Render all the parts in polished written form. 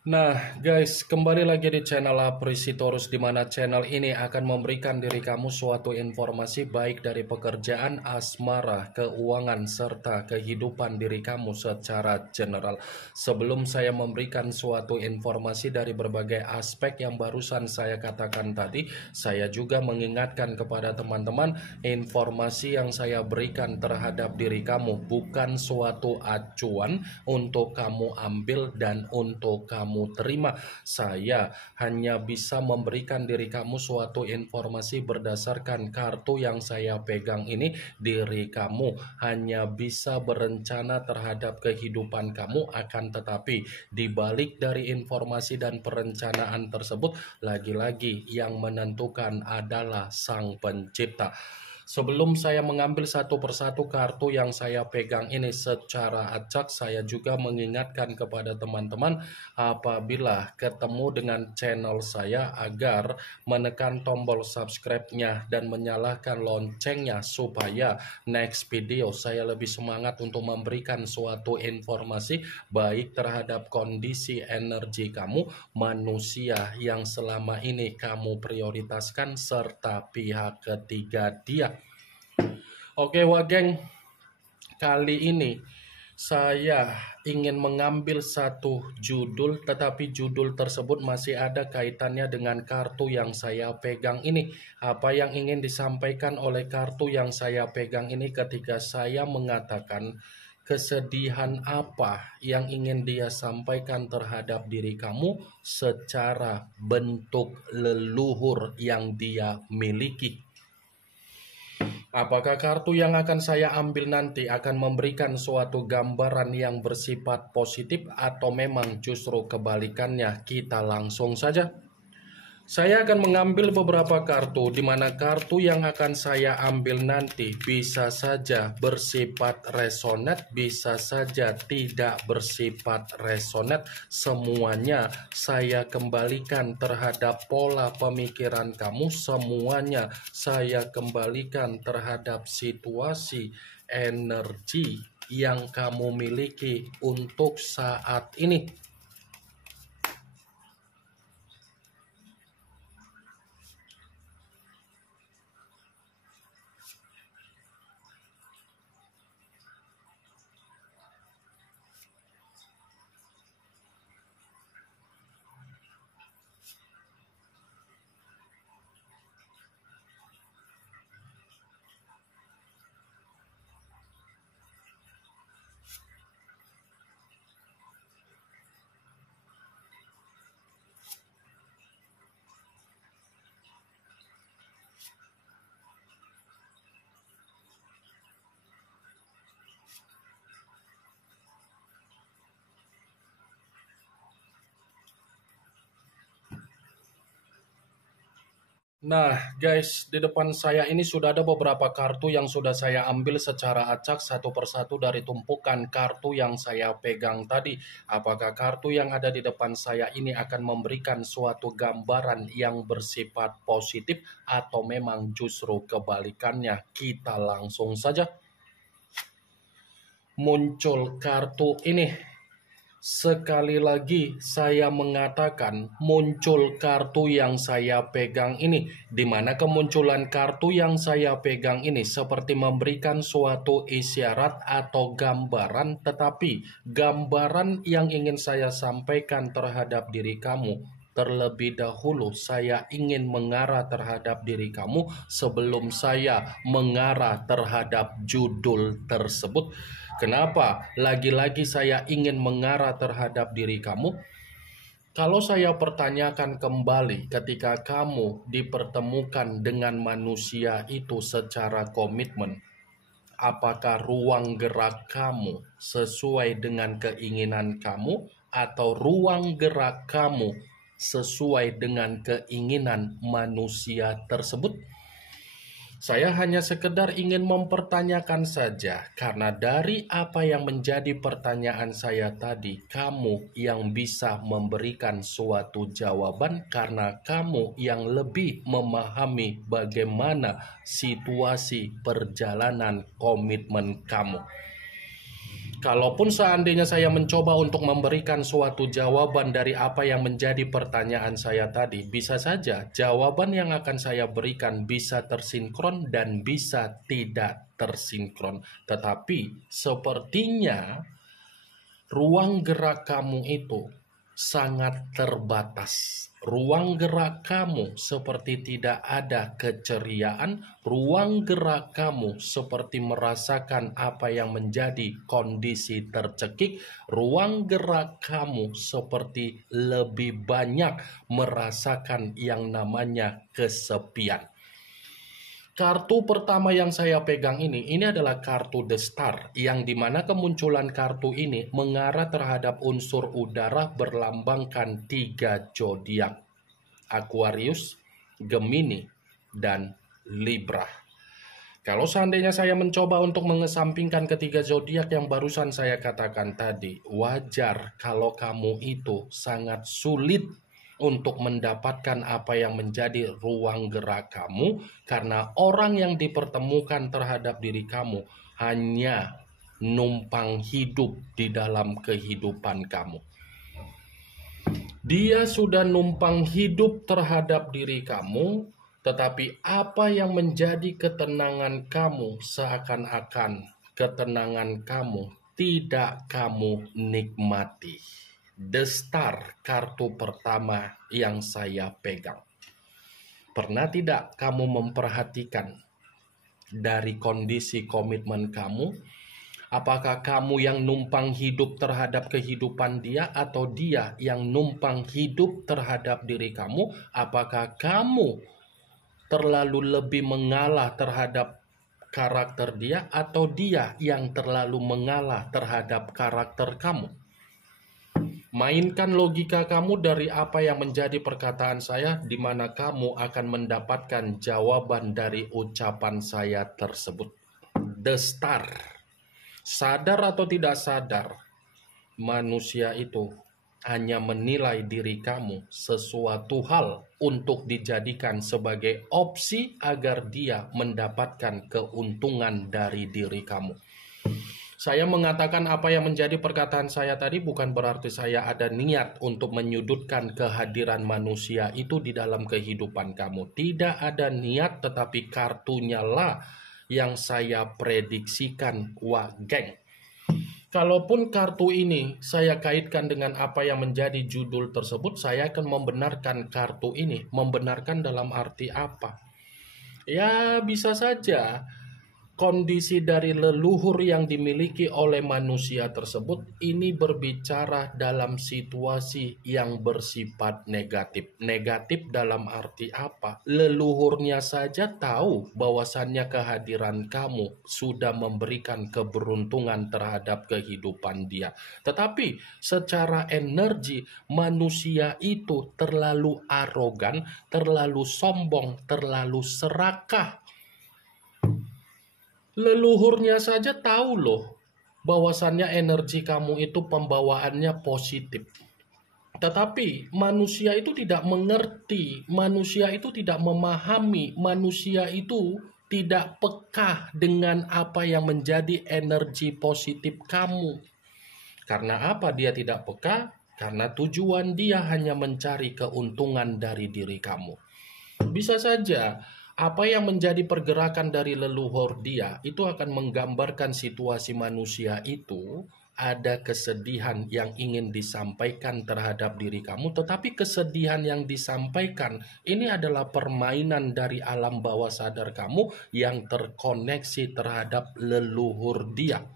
Nah guys, kembali lagi di channel Aprisitorus, di mana channel ini akan memberikan diri kamu suatu informasi baik dari pekerjaan, asmara, keuangan, serta kehidupan diri kamu secara general. Sebelum saya memberikan suatu informasi dari berbagai aspek yang barusan saya katakan tadi, saya juga mengingatkan kepada teman-teman, informasi yang saya berikan terhadap diri kamu bukan suatu acuan untuk kamu ambil dan untuk kamu terima. Saya hanya bisa memberikan diri kamu suatu informasi berdasarkan kartu yang saya pegang ini. Diri kamu hanya bisa berencana terhadap kehidupan kamu, akan tetapi dibalik dari informasi dan perencanaan tersebut, lagi-lagi yang menentukan adalah Sang Pencipta. Sebelum saya mengambil satu persatu kartu yang saya pegang ini secara acak, saya juga mengingatkan kepada teman-teman apabila ketemu dengan channel saya agar menekan tombol subscribe-nya dan menyalakan loncengnya supaya next video saya lebih semangat untuk memberikan suatu informasi baik terhadap kondisi energi kamu, manusia yang selama ini kamu prioritaskan, serta pihak ketiga dia. Oke Wageng, kali ini saya ingin mengambil satu judul, tetapi judul tersebut masih ada kaitannya dengan kartu yang saya pegang ini. Apa yang ingin disampaikan oleh kartu yang saya pegang ini ketika saya mengatakan kesedihan apa yang ingin dia sampaikan terhadap diri kamu secara bentuk leluhur yang dia miliki. Apakah kartu yang akan saya ambil nanti akan memberikan suatu gambaran yang bersifat positif atau memang justru kebalikannya? Kita langsung saja. Saya akan mengambil beberapa kartu, di mana kartu yang akan saya ambil nanti bisa saja bersifat resonate, bisa saja tidak bersifat resonate. Semuanya saya kembalikan terhadap pola pemikiran kamu, semuanya saya kembalikan terhadap situasi energi yang kamu miliki untuk saat ini. Nah guys, di depan saya ini sudah ada beberapa kartu yang sudah saya ambil secara acak satu persatu dari tumpukan kartu yang saya pegang tadi. Apakah kartu yang ada di depan saya ini akan memberikan suatu gambaran yang bersifat positif atau memang justru kebalikannya? Kita langsung saja. Muncul kartu ini. Sekali lagi saya mengatakan muncul kartu yang saya pegang ini, di mana kemunculan kartu yang saya pegang ini seperti memberikan suatu isyarat atau gambaran, tetapi gambaran yang ingin saya sampaikan terhadap diri kamu, terlebih dahulu saya ingin mengarah terhadap diri kamu sebelum saya mengarah terhadap judul tersebut. Kenapa lagi-lagi saya ingin mengarah terhadap diri kamu? Kalau saya pertanyakan kembali, ketika kamu dipertemukan dengan manusia itu secara komitmen, apakah ruang gerak kamu sesuai dengan keinginan kamu, atau ruang gerak kamu sesuai dengan keinginan manusia tersebut? Saya hanya sekedar ingin mempertanyakan saja, karena dari apa yang menjadi pertanyaan saya tadi, kamu yang bisa memberikan suatu jawaban karena kamu yang lebih memahami bagaimana situasi perjalanan komitmen kamu. Kalaupun seandainya saya mencoba untuk memberikan suatu jawaban dari apa yang menjadi pertanyaan saya tadi, bisa saja jawaban yang akan saya berikan bisa tersinkron dan bisa tidak tersinkron. Tetapi sepertinya ruang gerak kamu itu sangat terbatas. Ruang gerak kamu seperti tidak ada keceriaan, ruang gerak kamu seperti merasakan apa yang menjadi kondisi tercekik, ruang gerak kamu seperti lebih banyak merasakan yang namanya kesepian. Kartu pertama yang saya pegang ini adalah kartu The Star, yang dimana kemunculan kartu ini mengarah terhadap unsur udara berlambangkan 3 zodiak: Aquarius, Gemini, dan Libra. Kalau seandainya saya mencoba untuk mengesampingkan ketiga zodiak yang barusan saya katakan tadi, wajar kalau kamu itu sangat sulit untuk mendapatkan apa yang menjadi ruang gerak kamu, karena orang yang dipertemukan terhadap diri kamu hanya numpang hidup di dalam kehidupan kamu. Dia sudah numpang hidup terhadap diri kamu, tetapi apa yang menjadi ketenangan kamu seakan-akan ketenangan kamu tidak kamu nikmati. The Star, kartu pertama yang saya pegang. Pernah tidak kamu memperhatikan dari kondisi komitmen kamu? Apakah kamu yang numpang hidup terhadap kehidupan dia, atau dia yang numpang hidup terhadap diri kamu? Apakah kamu terlalu lebih mengalah terhadap karakter dia, atau dia yang terlalu mengalah terhadap karakter kamu? Mainkan logika kamu dari apa yang menjadi perkataan saya, di mana kamu akan mendapatkan jawaban dari ucapan saya tersebut. The Star. Sadar atau tidak sadar, manusia itu hanya menilai diri kamu sesuatu hal untuk dijadikan sebagai opsi agar dia mendapatkan keuntungan dari diri kamu. Saya mengatakan apa yang menjadi perkataan saya tadi bukan berarti saya ada niat untuk menyudutkan kehadiran manusia itu di dalam kehidupan kamu. Tidak ada niat, tetapi kartunya lah yang saya prediksikan, wah geng. Kalaupun kartu ini saya kaitkan dengan apa yang menjadi judul tersebut, saya akan membenarkan kartu ini. Membenarkan dalam arti apa? Ya, bisa saja kondisi dari leluhur yang dimiliki oleh manusia tersebut ini berbicara dalam situasi yang bersifat negatif. Negatif dalam arti apa? Leluhurnya saja tahu bahwasannya kehadiran kamu sudah memberikan keberuntungan terhadap kehidupan dia. Tetapi secara energi manusia itu terlalu arogan, terlalu sombong, terlalu serakah. Leluhurnya saja tahu loh bahwasannya energi kamu itu pembawaannya positif. Tetapi manusia itu tidak mengerti, manusia itu tidak memahami, manusia itu tidak peka dengan apa yang menjadi energi positif kamu. Karena apa dia tidak peka? Karena tujuan dia hanya mencari keuntungan dari diri kamu. Bisa saja apa yang menjadi pergerakan dari leluhur dia itu akan menggambarkan situasi manusia itu ada kesedihan yang ingin disampaikan terhadap diri kamu, tetapi kesedihan yang disampaikan ini adalah permainan dari alam bawah sadar kamu yang terkoneksi terhadap leluhur dia.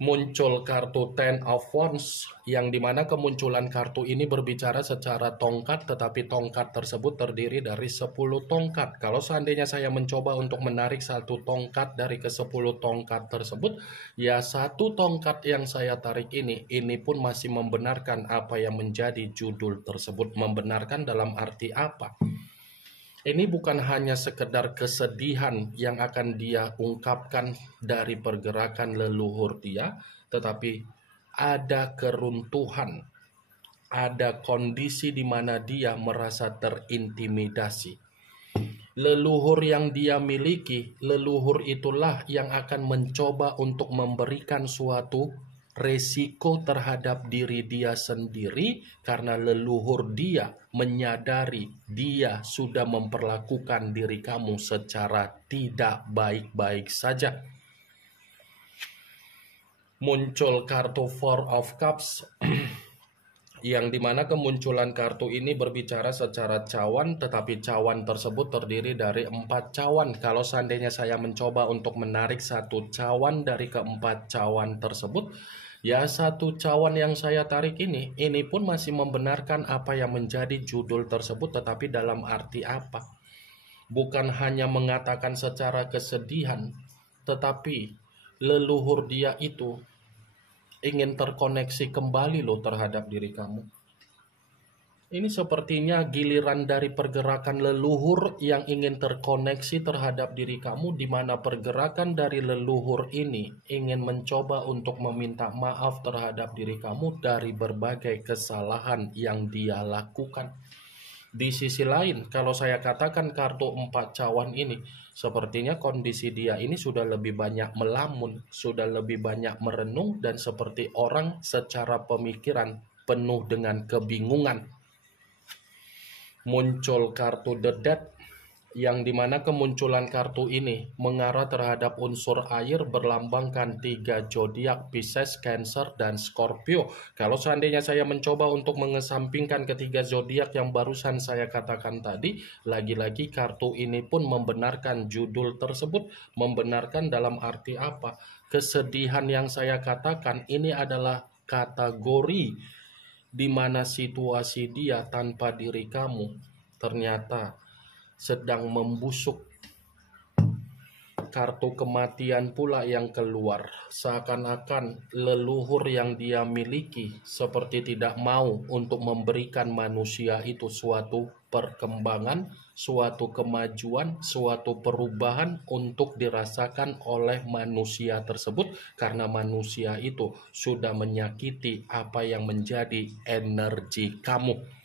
Muncul kartu Ten of Wands, yang dimana kemunculan kartu ini berbicara secara tongkat, tetapi tongkat tersebut terdiri dari 10 tongkat. Kalau seandainya saya mencoba untuk menarik satu tongkat dari ke 10 tongkat tersebut, ya satu tongkat yang saya tarik ini pun masih membenarkan apa yang menjadi judul tersebut. Membenarkan dalam arti apa? Ini bukan hanya sekedar kesedihan yang akan dia ungkapkan dari pergerakan leluhur dia, tetapi ada keruntuhan, ada kondisi di mana dia merasa terintimidasi. Leluhur yang dia miliki, leluhur itulah yang akan mencoba untuk memberikan suatu resiko terhadap diri dia sendiri, karena leluhur dia menyadari dia sudah memperlakukan diri kamu secara tidak baik-baik saja. Muncul kartu Four of Cups yang dimana kemunculan kartu ini berbicara secara cawan, tetapi cawan tersebut terdiri dari 4 cawan. Kalau seandainya saya mencoba untuk menarik satu cawan dari keempat cawan tersebut, ya satu cawan yang saya tarik ini pun masih membenarkan apa yang menjadi judul tersebut, tetapi dalam arti apa? Bukan hanya mengatakan secara kesedihan, tetapi leluhur dia itu ingin terkoneksi kembali loh terhadap diri kamu. Ini sepertinya giliran dari pergerakan leluhur yang ingin terkoneksi terhadap diri kamu, di mana pergerakan dari leluhur ini ingin mencoba untuk meminta maaf terhadap diri kamu dari berbagai kesalahan yang dia lakukan. Di sisi lain, kalau saya katakan kartu 4 cawan ini, sepertinya kondisi dia ini sudah lebih banyak melamun, sudah lebih banyak merenung, dan seperti orang secara pemikiran penuh dengan kebingungan. Muncul kartu The Death, yang dimana kemunculan kartu ini mengarah terhadap unsur air, berlambangkan 3 zodiak, Pisces, Cancer, dan Scorpio. Kalau seandainya saya mencoba untuk mengesampingkan ketiga zodiak yang barusan saya katakan tadi, lagi-lagi kartu ini pun membenarkan judul tersebut. Membenarkan dalam arti apa? Kesedihan yang saya katakan ini adalah kategori di mana situasi dia tanpa diri kamu ternyata sedang membusuk. Kartu kematian pula yang keluar, seakan-akan leluhur yang dia miliki seperti tidak mau untuk memberikan manusia itu suatu perkembangan, suatu kemajuan, suatu perubahan untuk dirasakan oleh manusia tersebut, karena manusia itu sudah menyakiti apa yang menjadi energi kamu.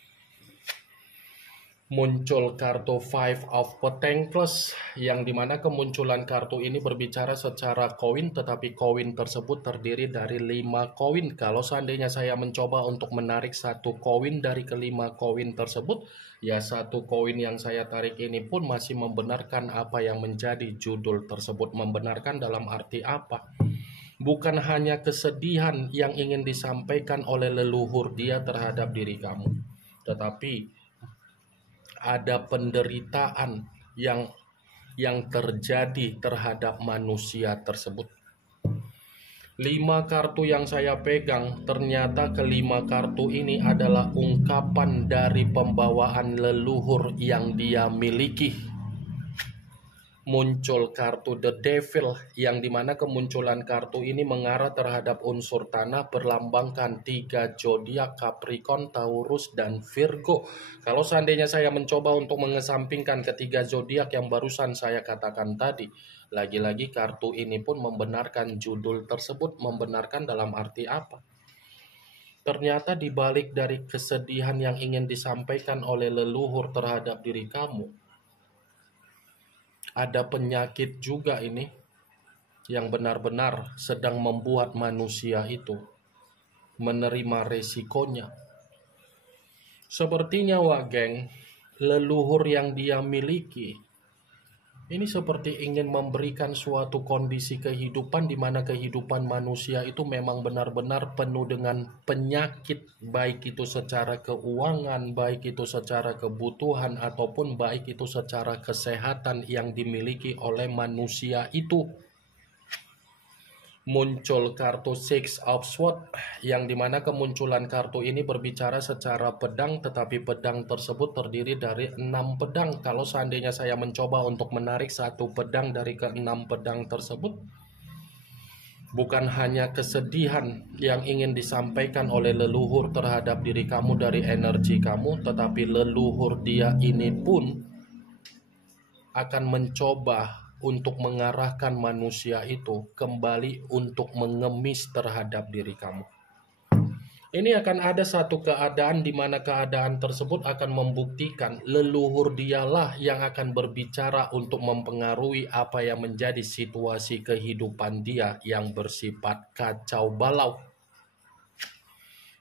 Muncul kartu Five of Pentacles, yang dimana kemunculan kartu ini berbicara secara koin, tetapi koin tersebut terdiri dari 5 koin. Kalau seandainya saya mencoba untuk menarik satu koin dari kelima koin tersebut, ya satu koin yang saya tarik ini pun masih membenarkan apa yang menjadi judul tersebut. Membenarkan dalam arti apa? Bukan hanya kesedihan yang ingin disampaikan oleh leluhur dia terhadap diri kamu, tetapi ada penderitaan yang terjadi terhadap manusia tersebut. 5 kartu yang saya pegang, ternyata kelima kartu ini adalah ungkapan dari pembawaan leluhur yang dia miliki. Muncul kartu The Devil, yang dimana kemunculan kartu ini mengarah terhadap unsur tanah, berlambangkan 3 zodiak, Capricorn, Taurus, dan Virgo. Kalau seandainya saya mencoba untuk mengesampingkan ketiga zodiak yang barusan saya katakan tadi, lagi-lagi kartu ini pun membenarkan judul tersebut. Membenarkan dalam arti apa? Ternyata di balik dari kesedihan yang ingin disampaikan oleh leluhur terhadap diri kamu, ada penyakit juga ini yang benar-benar sedang membuat manusia itu menerima resikonya. Sepertinya geng, leluhur yang dia miliki ini seperti ingin memberikan suatu kondisi kehidupan di mana kehidupan manusia itu memang benar-benar penuh dengan penyakit, baik itu secara keuangan, baik itu secara kebutuhan, ataupun baik itu secara kesehatan yang dimiliki oleh manusia itu. Muncul kartu Six of Swords, yang dimana kemunculan kartu ini berbicara secara pedang, tetapi pedang tersebut terdiri dari 6 pedang. Kalau seandainya saya mencoba untuk menarik satu pedang dari ke-6 pedang tersebut, bukan hanya kesedihan yang ingin disampaikan oleh leluhur terhadap diri kamu dari energi kamu, tetapi leluhur dia ini pun akan mencoba untuk mengarahkan manusia itu kembali untuk mengemis terhadap diri kamu. Ini akan ada satu keadaan di mana keadaan tersebut akan membuktikan leluhur dialah yang akan berbicara untuk mempengaruhi apa yang menjadi situasi kehidupan dia yang bersifat kacau balau.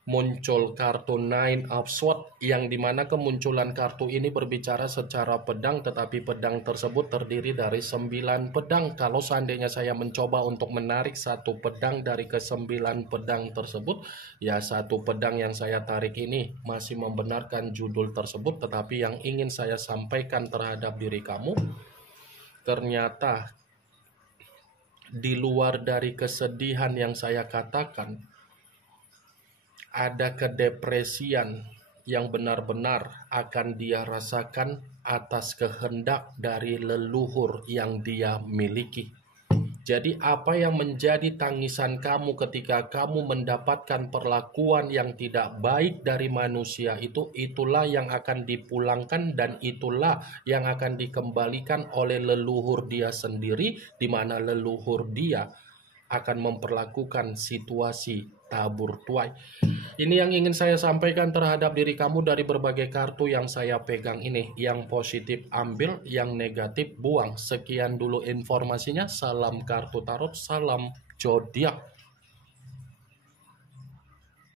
Muncul kartu Nine of Swords yang dimana kemunculan kartu ini berbicara secara pedang, tetapi pedang tersebut terdiri dari 9 pedang. Kalau seandainya saya mencoba untuk menarik satu pedang dari ke-9 pedang tersebut, ya satu pedang yang saya tarik ini masih membenarkan judul tersebut, tetapi yang ingin saya sampaikan terhadap diri kamu, ternyata di luar dari kesedihan yang saya katakan, ada kedepresian yang benar-benar akan dia rasakan atas kehendak dari leluhur yang dia miliki. Jadi apa yang menjadi tangisan kamu ketika kamu mendapatkan perlakuan yang tidak baik dari manusia itu, itulah yang akan dipulangkan dan itulah yang akan dikembalikan oleh leluhur dia sendiri, di mana leluhur dia akan memperlakukan situasi tabur tuai. Ini yang ingin saya sampaikan terhadap diri kamu dari berbagai kartu yang saya pegang ini. Yang positif ambil, yang negatif buang. Sekian dulu informasinya. Salam kartu tarot, salam zodiak.